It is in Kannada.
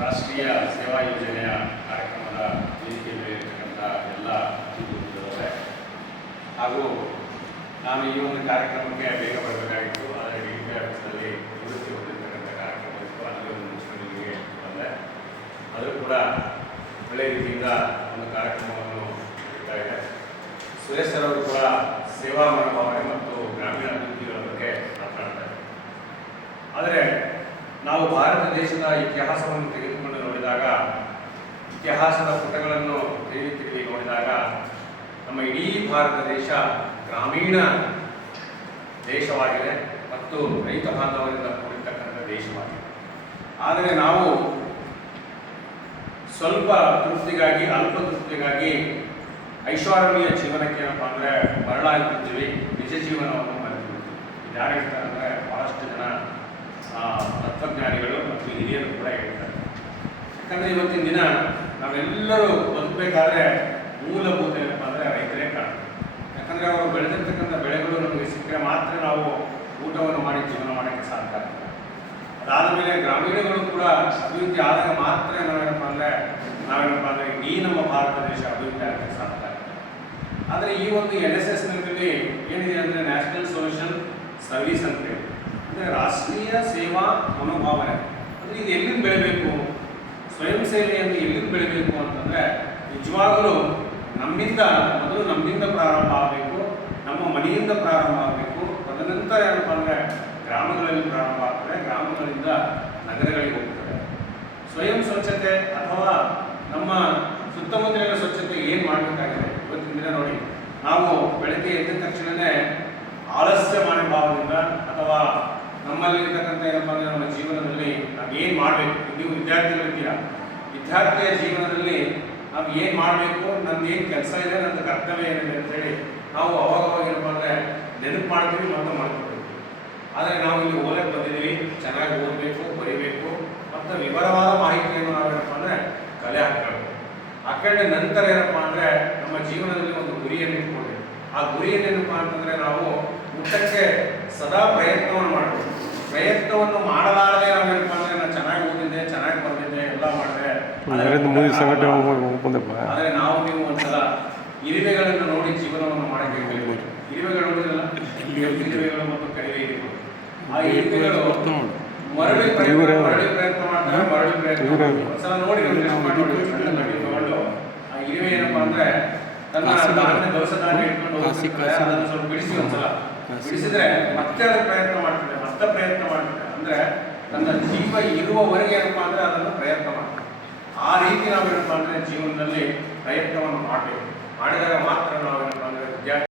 ರಾಷ್ಟ್ರೀಯ ಸೇವಾ ಯೋಜನೆಯ ಕಾರ್ಯಕ್ರಮದ ವೇದಿಕೆಯಲ್ಲಿ ಇರತಕ್ಕಂಥ ಎಲ್ಲ ಅತಿಥಿಗಳಿದ್ದಾರೆ. ಹಾಗೂ ನಾನು ಈ ಒಂದು ಕಾರ್ಯಕ್ರಮಕ್ಕೆ ಬೇಗ ಬರಬೇಕಾಗಿತ್ತು. ಆದರೆ ಡಿ ಪಿ ಆಫೀಸಲ್ಲಿ ನಿವೃತ್ತಿ ಹೊಂದಿರತಕ್ಕಂಥ ಕಾರ್ಯಕ್ರಮ ಇತ್ತು. ಅಲ್ಲಿ ಒಂದು ಮುಖ್ಯಮಂತ್ರಿಗೆ ಬಂದೆ. ಅದು ಕೂಡ ಒಳ್ಳೆಯ ರೀತಿಯಿಂದ ಒಂದು ಕಾರ್ಯಕ್ರಮವನ್ನು ಇಡ್ತಾ ಇದೆ. ಸುರೇಶ್ ಸರ್ ಅವರು ಕೂಡ ಸೇವಾ ಮನೋಭಾವನೆ ಮತ್ತು ಗ್ರಾಮೀಣ ಅಭಿವೃದ್ಧಿಗಳ ಬಗ್ಗೆ ಮಾತನಾಡ್ತಾರೆ ಆದರೆ ನಾವು ಭಾರತ ದೇಶದ ಇತಿಹಾಸವನ್ನು ತೆಗೆದುಕೊಂಡು ನೋಡಿದಾಗ ಇತಿಹಾಸದ ಪುಟಗಳನ್ನು ತಿರುಗಿ ನೋಡಿದಾಗ ನಮ್ಮ ಇಡೀ ಭಾರತ ದೇಶ ಗ್ರಾಮೀಣ ದೇಶವಾಗಿದೆ ಮತ್ತು ರೈತ ಬಾಂಧವರಿಂದ ಕೂಡಿರ್ತಕ್ಕಂಥ ದೇಶವಾಗಿದೆ. ಆದರೆ ನಾವು ಸ್ವಲ್ಪ ತೃಪ್ತಿಗಾಗಿ ಅಲ್ಪ ತೃಪ್ತಿಗಾಗಿ ಐಶ್ವರ್ಯ ಜೀವನಕ್ಕೆ ಏನಪ್ಪ ಅಂದರೆ ಮರಳಾಗಿರ್ತೀವಿ ನಿಜ ಜೀವನವನ್ನು ಮರೆತಿರ್ತೀವಿ ಯಾರು ಹೇಳ್ತಾರೆ ಅಂದರೆ ಭಾಳಷ್ಟು ಜನ ಆ, ತತ್ವಜ್ಞಾನಿಗಳು ಮತ್ತು ಹಿರಿಯರು ಕೂಡ ಹೇಳ್ತಾರೆ ಯಾಕಂದರೆ ಇವತ್ತಿನ ದಿನ ನಾವೆಲ್ಲರೂ ಬದುಕಬೇಕಾದ್ರೆ ಮೂಲಭೂತ ಏನಪ್ಪ ಅಂದರೆ ರೈತರೇ ಕಾರಣ. ಯಾಕಂದರೆ ಅವರು ಬೆಳೆದಿರ್ತಕ್ಕಂಥ ಬೆಳೆಗಳು ನಮಗೆ ಸಿಕ್ಕರೆ ಮಾತ್ರ ನಾವು ಊಟವನ್ನು ಮಾಡಿ ಜೀವನ ಮಾಡೋಕ್ಕೆ ಸಾಧ್ಯ ಆಗ್ತದೆ. ಅದಾದ ಮೇಲೆ ಗ್ರಾಮೀಣಗಳು ಕೂಡ ಅಭಿವೃದ್ಧಿ ಆದಾಗ ಮಾತ್ರ ನಾವೇನಪ್ಪ ಅಂದರೆ ನಾವೇನಪ್ಪ ಅಂದರೆ ಇಡೀ ನಮ್ಮ ಭಾರತ ದೇಶ ಅಭಿವೃದ್ಧಿ ಆಗಕ್ಕೆ ಸಾಧ್ಯ ಆಗ್ತದೆ. ಆದರೆ ಈ ಒಂದು ಎನ್ ಎಸ್ ಎಸ್ನಲ್ಲಿ ಏನಿದೆ ಅಂದರೆ ನ್ಯಾಷನಲ್ ಸೋಷಿಯಲ್ ಸರ್ವಿಸ್ ಅಂತೇಳಿ ಅಂದರೆ ರಾಷ್ಟ್ರೀಯ ಸೇವಾ ಮನೋಭಾವನೆ. ಅಂದರೆ ಇದು ಎಲ್ಲಿಂದ ಬೆಳಿಬೇಕು? ಸ್ವಯಂ ಸೇವೆಯನ್ನು ಎಲ್ಲಿ ಬೆಳಿಬೇಕು ಅಂತಂದರೆ ನಿಜವಾಗಲೂ ನಮ್ಮಿಂದ, ಮೊದಲು ನಮ್ಮಿಂದ ಪ್ರಾರಂಭ ಆಗಬೇಕು, ನಮ್ಮ ಮನೆಯಿಂದ ಪ್ರಾರಂಭ ಆಗಬೇಕು, ತದನಂತರ ಏನಪ್ಪ ಅಂದರೆ ಗ್ರಾಮಗಳಲ್ಲಿ ಪ್ರಾರಂಭ ಆಗ್ತದೆ, ಗ್ರಾಮಗಳಿಂದ ನಗರಗಳಿಗೆ ಹೋಗ್ತದೆ. ಸ್ವಯಂ ಸ್ವಚ್ಛತೆ ಅಥವಾ ನಮ್ಮ ಸುತ್ತಮುತ್ತಲಿನ ಸ್ವಚ್ಛತೆ ಏನು ಮಾಡಬೇಕಾಗಿದೆ? ಇವತ್ತಿನ ದಿನ ನೋಡಿ, ನಾವು ಬೆಳಗ್ಗೆ ಎದ್ದ ತಕ್ಷಣವೇ ಆಲಸ್ಯ ಮನೋಭಾವದಿಂದ ಅಥವಾ ನಮ್ಮಲ್ಲಿ ಇರ್ತಕ್ಕಂಥ ಏನಪ್ಪ ಅಂದರೆ ನಮ್ಮ ಜೀವನದಲ್ಲಿ ನಾವು ಏನು ಮಾಡಬೇಕು? ನೀವು ವಿದ್ಯಾರ್ಥಿಗಳಿದ್ದೀರಾ ವಿದ್ಯಾರ್ಥಿಯ ಜೀವನದಲ್ಲಿ ನಾವು ಏನು ಮಾಡಬೇಕು? ನಂದು ಏನು ಕೆಲಸ ಇದೆ ನನ್ನ ಕರ್ತವ್ಯ ಏನಿದೆ ಅಂತೇಳಿ ನಾವು ಅವಾಗವಾಗ ಅವಾಗ ಏನಪ್ಪ ಅಂದರೆ ನೆನಪು ಮಾಡ್ತೀವಿ ಮತ್ತು ಮಾಡ್ಕೊಳ್ತೀವಿ ಆದರೆ ನಾವು ಇಲ್ಲಿ ಓದಕ್ಕೆ ಬಂದಿದ್ದೀವಿ ಚೆನ್ನಾಗಿ ಓದಬೇಕು, ಬರಿಬೇಕು. ಮತ್ತು ವಿವರವಾದ ಮಾಹಿತಿಯನ್ನು ನಾವೇನಪ್ಪ ಅಂದರೆ ಕಲೆ ಹಾಕಬೇಕು. ಹಾಕೊಂಡ ನಂತರ ಏನಪ್ಪ ಅಂದರೆ ನಮ್ಮ ಜೀವನದಲ್ಲಿ ಒಂದು ಗುರಿಯನ್ನು ಇಟ್ಕೊಳ್ಬೇಕು. ಆ ಗುರಿಯನ್ನೇನಪ್ಪ ಅಂತಂದರೆ ನಾವು ಊಟಕ್ಕೆ ಸದಾ ಪ್ರಯತ್ನವನ್ನು ಮಾಡಬೇಕು ಪ್ರಯತ್ನವನ್ನು ಮಾಡಲಾರದೆ ನಾವೇನಪ್ಪ ಅಂದರೆ ನಾನು ಚೆನ್ನಾಗಿ ಓದಿದ್ದೆ ಚೆನ್ನಾಗಿ ಬಂದಿದ್ದೆ ಎಲ್ಲ ಮಾಡಿದೆ ನರೇಂದ್ರ ಮೋದಿ ಸಂಘಟನೆ ಬಂದಪ್ಪ ಆದರೆ ನಾವು ನೀವು ಒಂದ್ಸಲ ಇರುವೆಗಳನ್ನು ನೋಡಿ ಜೀವನವನ್ನು ಮಾಡಬೇಕು ಕಲಿಬೇಕು ಇರುವೆಗಳು ಇರುವೆಗಳು ಮತ್ತು ಕರಿವೆ ಇರುವೆಗಳು. ಆ ಇರುವೆಗಳು ಮರಳಿ. ಮರಳಿ ಪ್ರಯತ್ನ ಮಾಡ್ತಾರೆ ಮರಳಿ ಪ್ರಯತ್ನ ಒಂದ್ಸಲ ನೋಡಿ ಕಡ್ಡಿ ತಗೊಂಡು ಆ ಇರುವೆ ಏನಪ್ಪಾ ಅಂದ್ರೆ ತನ್ನ ದವಸ ದಾರಿ ಇಟ್ಕೊಂಡು. ಅದನ್ನು ಸ್ವಲ್ಪ ಬಿಡಿಸಿ ಒಂದ್ಸಲ. ಬಿಡಿಸಿದ್ರೆ ಮತ್ತೆ ಅದಕ್ಕೆ ಪ್ರಯತ್ನ ಮಾಡ್ತಾರೆ ಮತ್ತೆ ಪ್ರಯತ್ನ ಮಾಡ್ತಾರೆ ಅಂದ್ರೆ ನನ್ನ ಜೀವ ಇರುವವರೆಗೆ ಏನಪ್ಪಾ ಅಂದ್ರೆ ಅದನ್ನು ಪ್ರಯತ್ನ ಮಾಡ್ತದೆ. ಆ ರೀತಿ ನಾವೇನಪ್ಪ ಅಂದರೆ ಜೀವನದಲ್ಲಿ ಪ್ರಯತ್ನವನ್ನು ಮಾಡಬೇಕು. ಮಾಡಿದಾಗ ಮಾತ್ರ ನಾವೇನಪ್ಪ ಅಂದರೆ ವಿದ್ಯಾರ್ಥಿ